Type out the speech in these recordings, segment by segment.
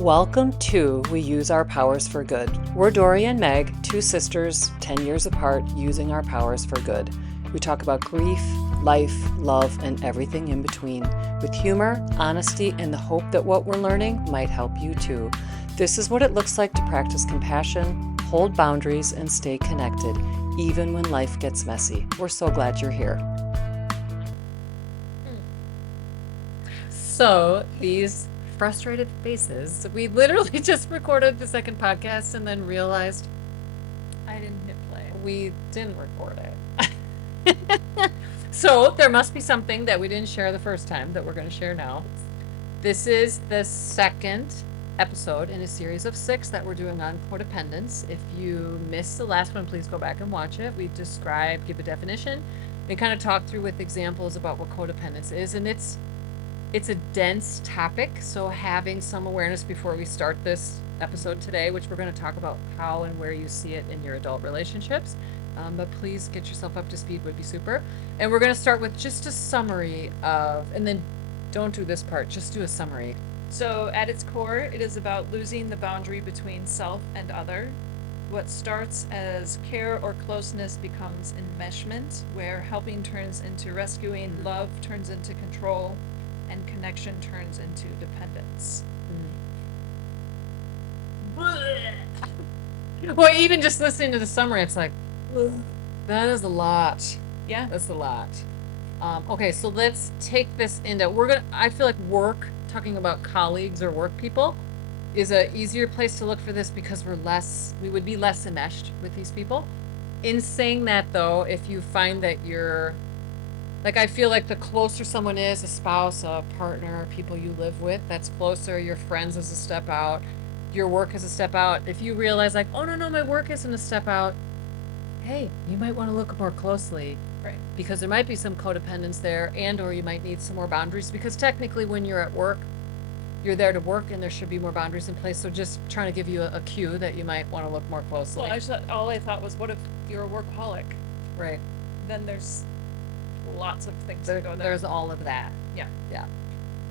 Welcome to We Use Our Powers for Good. We're Dory and Meg, two sisters, 10 years apart, using our powers for good. We talk about grief, life, love, and everything in between, with humor, honesty, and the hope that what we're learning might help you too. This is what it looks like to practice compassion, hold boundaries, and stay connected, even when life gets messy. We're so glad you're here. So, these frustrated faces, we literally just recorded the second podcast and then realized I didn't hit play. we didn't record it. So there must be something that we didn't share the first time that we're going to share now. This is the second episode in a series of 6 that we're doing on codependence. If you missed the last one, please go back and watch it. We describe, give a definition, and kind of talk through with examples about what codependence is. And it's a dense topic, so having some awareness before we start this episode today, which we're going to talk about how and where you see it in your adult relationships. But please get yourself up to speed would be super. And we're going to start with just a summary of, and then don't do this part, just do a summary. So, at its core, it is about losing the boundary between self and other. What starts as care or closeness becomes enmeshment, where helping turns into rescuing, love turns into control, and connection turns into dependence. Well, even just listening to the summary, it's like, that is a lot. Yeah. That's a lot. Okay, so let's take this into, I feel like talking about colleagues or work people is a easier place to look for this because we would be less enmeshed with these people. In saying that though, if you find that I feel like the closer someone is, a spouse, a partner, people you live with, that's closer, your friends is a step out, your work is a step out. If you realize like, oh no, my work isn't a step out, hey, you might want to look more closely. Right. Because there might be some codependence there, and or you might need some more boundaries, because technically when you're at work, you're there to work and there should be more boundaries in place. So just trying to give you a cue that you might want to look more closely. Well, all I thought was, what if you're a workaholic? Right. Then there's lots of things to go there. There's all of that. Yeah.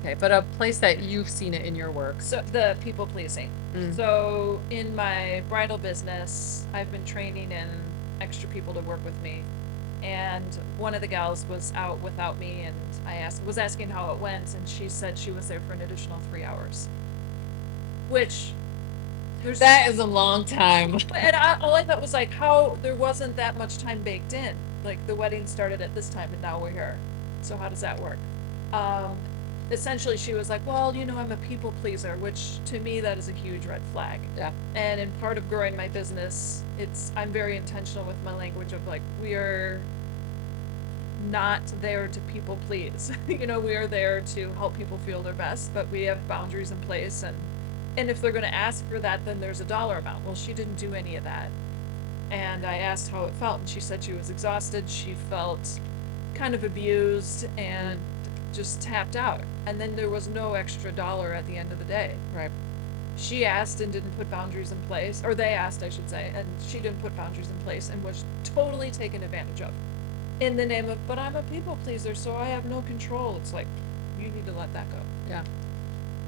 Okay, but a place that you've seen it in your work. So the people pleasing. So in my bridal business, I've been training in extra people to work with me. And one of the gals was out without me, and I was asking how it went, and she said she was there for an additional 3 hours. Which that is a long time. And all I thought was like, how there wasn't that much time baked in. Like the wedding started at this time and now we're here. So how does that work? Essentially she was like, well, I'm a people pleaser, which to me that is a huge red flag. Yeah. And in part of growing my business, I'm very intentional with my language of like, we are not there to people please. We are there to help people feel their best, but we have boundaries in place, and if they're going to ask for that, then there's a dollar amount. Well, she didn't do any of that. And I asked how it felt, and she said she was exhausted. She felt kind of abused and just tapped out. And then there was no extra dollar at the end of the day. Right. She asked and didn't put boundaries in place, or they asked, I should say, and she didn't put boundaries in place and was totally taken advantage of. In the name of, but I'm a people pleaser, so I have no control. It's like, you need to let that go. Yeah.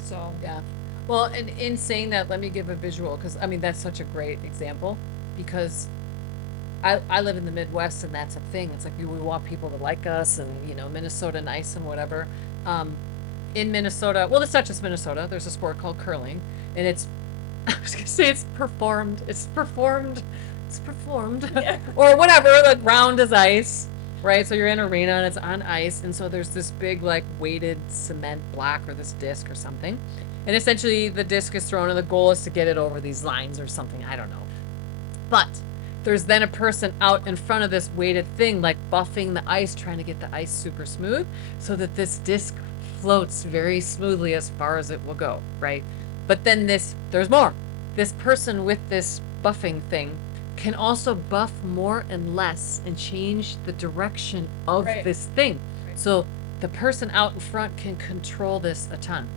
So. Yeah. Well, and in saying that, let me give a visual, because that's such a great example, because I live in the Midwest, and that's a thing. It's like we want people to like us, and Minnesota nice and whatever. In Minnesota, well, it's not just Minnesota. There's a sport called curling, and I was gonna say it's performed, Yeah. or whatever. Like round as ice, right? So you're in an arena and it's on ice, and so there's this big like weighted cement block or this disc or something. And essentially the disc is thrown and the goal is to get it over these lines or something. I don't know. But there's then a person out in front of this weighted thing, like buffing the ice, trying to get the ice super smooth so that this disc floats very smoothly as far as it will go, right? But then there's more. This person with this buffing thing can also buff more and less and change the direction of this thing. Right. So the person out in front can control this a ton.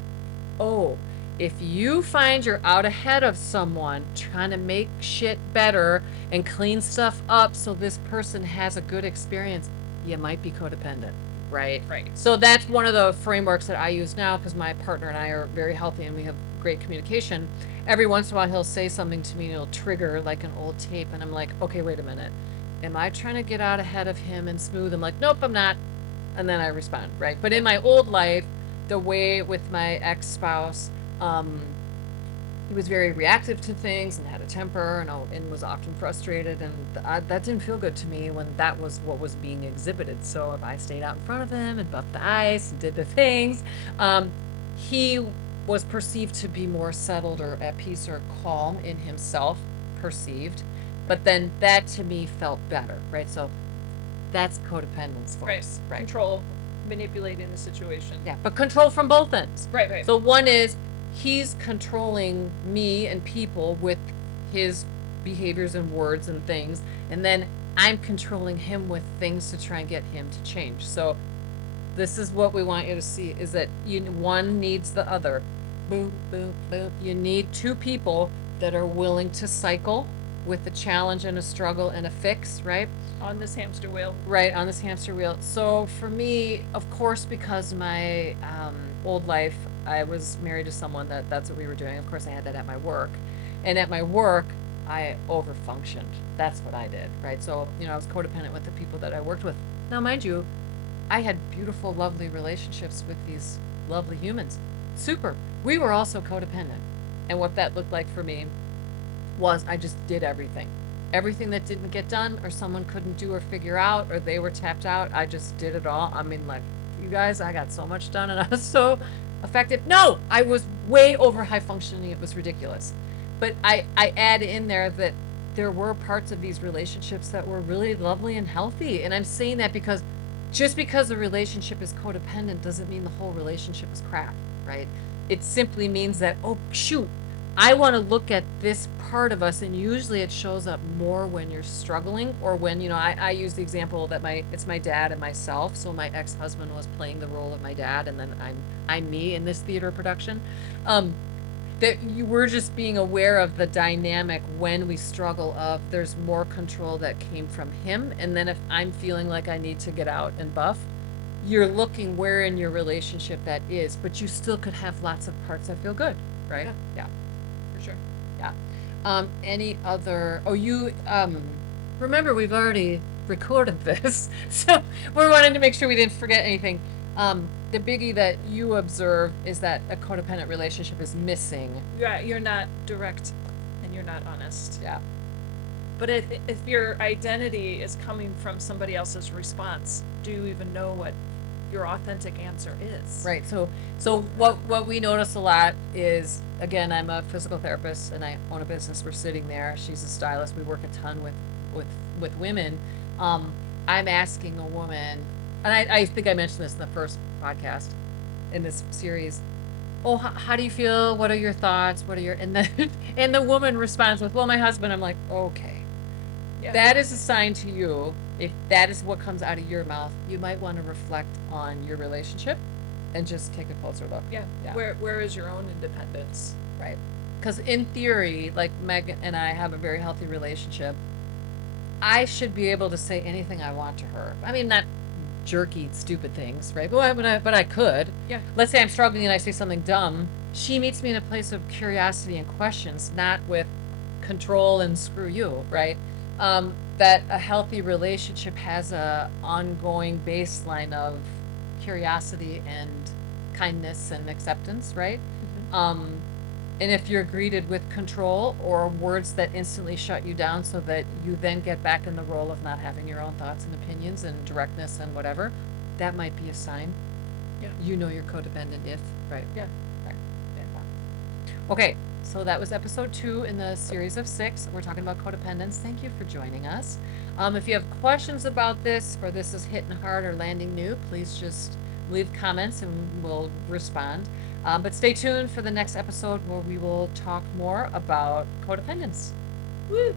Oh, if you find you're out ahead of someone trying to make shit better and clean stuff up so this person has a good experience, you might be codependent, right? Right. So that's one of the frameworks that I use now, because my partner and I are very healthy and we have great communication, every once in a while he'll say something to me and it'll trigger like an old tape. And I'm like, okay, wait a minute. Am I trying to get out ahead of him and smooth? I'm like, nope, I'm not. And then I respond, right? But in my old life, the way with my ex-spouse, um, he was very reactive to things and had a temper and was often frustrated. And that didn't feel good to me when that was what was being exhibited. So if I stayed out in front of him and buffed the ice and did the things, he was perceived to be more settled or at peace or calm in himself, perceived. But then that to me felt better, right? So that's codependence, Right. folks. Right. Control, manipulating the situation. Yeah, but control from both ends. Right, right. So one is he's controlling me and people with his behaviors and words and things, and then I'm controlling him with things to try and get him to change. So this is what we want you to see is that one needs the other. Boom, boom, boom. You need two people that are willing to cycle with a challenge and a struggle and a fix, right? On this hamster wheel. Right, on this hamster wheel. So for me, of course, because my old life, I was married to someone that's what we were doing. Of course, I had that at my work. And at my work, I overfunctioned. That's what I did, right? So, I was codependent with the people that I worked with. Now, mind you, I had beautiful, lovely relationships with these lovely humans. Super. We were also codependent. And what that looked like for me was I just did everything. Everything that didn't get done or someone couldn't do or figure out or they were tapped out, I just did it all. I mean, like, you guys, I got so much done and I was so effective. No, I was way over high functioning. It was ridiculous. But I add in there that there were parts of these relationships that were really lovely and healthy. And I'm saying that because just because a relationship is codependent doesn't mean the whole relationship is crap, right? It simply means that, oh, shoot, I want to look at this part of us, and usually it shows up more when you're struggling or when, I use the example that it's my dad and myself. So my ex-husband was playing the role of my dad, and then I'm me in this theater production. That you were just being aware of the dynamic when we struggle of there's more control that came from him. And then if I'm feeling like I need to get out and buff, you're looking where in your relationship that is, but you still could have lots of parts that feel good, right? Yeah. For sure. Yeah. Any other, remember we've already recorded this, so we're wanting to make sure we didn't forget anything. The biggie that you observe is that a codependent relationship is missing. You're not direct and you're not honest. Yeah. But if your identity is coming from somebody else's response, do you even know what your authentic answer is? Right. So what we notice a lot is, again, I'm a physical therapist and I own a business. We're sitting there. She's a stylist. We work a ton with women. I'm asking a woman, and I think I mentioned this in the first podcast in this series. Oh, how do you feel? What are your thoughts? What are your, and then, and the woman responds with, well, my husband. I'm like, okay. Yeah. That is a sign to you. If that is what comes out of your mouth, you might want to reflect on your relationship and just take a closer look. Yeah. Where is your own independence? Right. Because in theory, like Meg and I have a very healthy relationship. I should be able to say anything I want to her. I mean, not jerky, stupid things, right? But I could. Yeah. Let's say I'm struggling and I say something dumb. She meets me in a place of curiosity and questions, not with control and screw you, right? That a healthy relationship has a ongoing baseline of curiosity and kindness and acceptance, right? Mm-hmm. And if you're greeted with control or words that instantly shut you down so that you then get back in the role of not having your own thoughts and opinions and directness and whatever, that might be a sign. Yeah. You know you're codependent if, right? Yeah. Right. Yeah. Okay, so that was episode 2 in the series of 6. We're talking about codependence. Thank you for joining us. If you have questions about this, or this is hitting hard or landing new, please just leave comments and we'll respond. But stay tuned for the next episode where we will talk more about codependence. Woo!